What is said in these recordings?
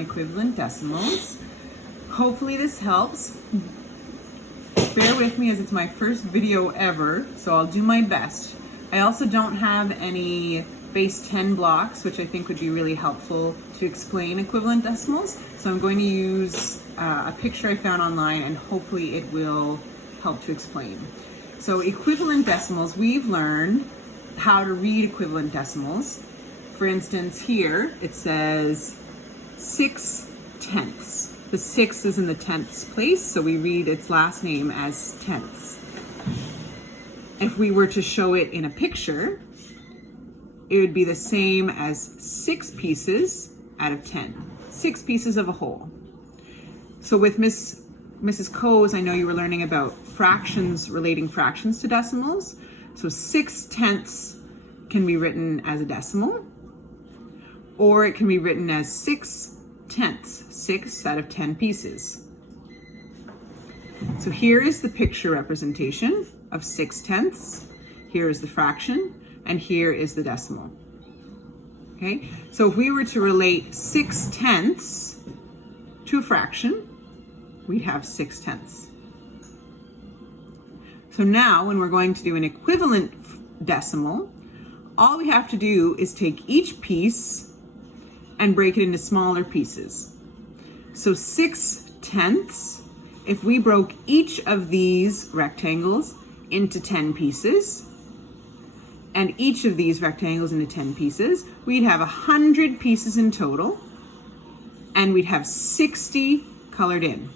Equivalent decimals. Hopefully this helps. Bear with me as it's my first video ever, so I'll do my best. I also don't have any base 10 blocks, which I think would be really helpful to explain equivalent decimals. So I'm going to use a picture I found online, and hopefully it will help to explain. So equivalent decimals, we've learned how to read equivalent decimals. For instance, here it says 6/10. The 6 is in the tenths place, so we read its last name as tenths. If we were to show it in a picture, it would be the same as 6 pieces out of 10. 6 pieces of a whole. So with Mrs. Coe's, I know you were learning about fractions, relating fractions to decimals. So 6/10 can be written as a decimal, or it can be written as 6/10, 6 out of 10 pieces. So here is the picture representation of 6/10. Here is the fraction, and here is the decimal. Okay, so if we were to relate 6/10 to a fraction, we'd have 6/10. So now when we're going to do an equivalent decimal, all we have to do is take each piece and break it into smaller pieces. So 6/10, if we broke each of these rectangles into 10 pieces, and each of these rectangles into 10 pieces, we'd have 100 pieces in total, and we'd have 60 colored in.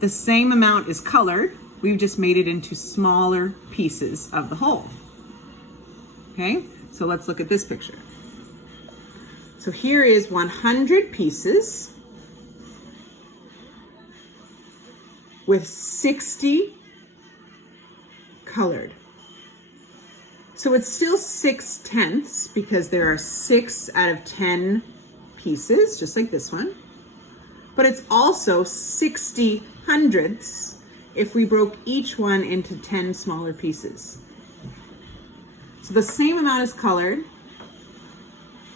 The same amount is colored, we've just made it into smaller pieces of the whole. Okay, so let's look at this picture. So here is 100 pieces with 60 colored. So it's still 6/10 because there are 6 out of 10 pieces, just like this one. But it's also 60 hundredths if we broke each one into 10 smaller pieces. So the same amount is colored.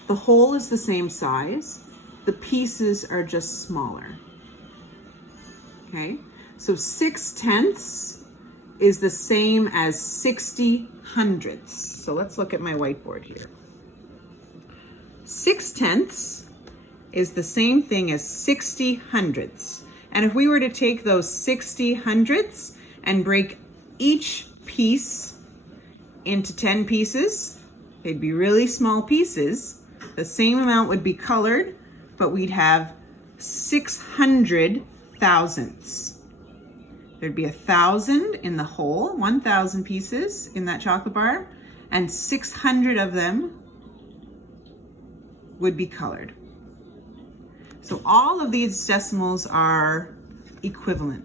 The whole is the same size. The pieces are just smaller. Okay, so 6/10 is the same as 60 hundredths. So let's look at my whiteboard here. 6/10 is the same thing as 60 hundredths. And if we were to take those 60 hundredths and break each piece into 10 pieces, they'd be really small pieces. The same amount would be colored, but we'd have 600 thousandths. There'd be 1,000 in the whole, 1,000 pieces in that chocolate bar, and 600 of them would be colored. So all of these decimals are equivalent,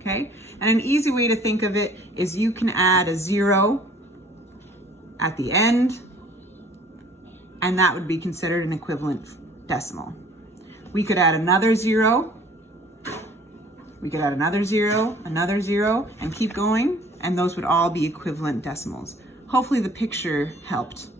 okay? And an easy way to think of it is you can add a 0 at the end, and that would be considered an equivalent decimal. We could add another 0, we could add another 0, and keep going, and those would all be equivalent decimals. Hopefully the picture helped.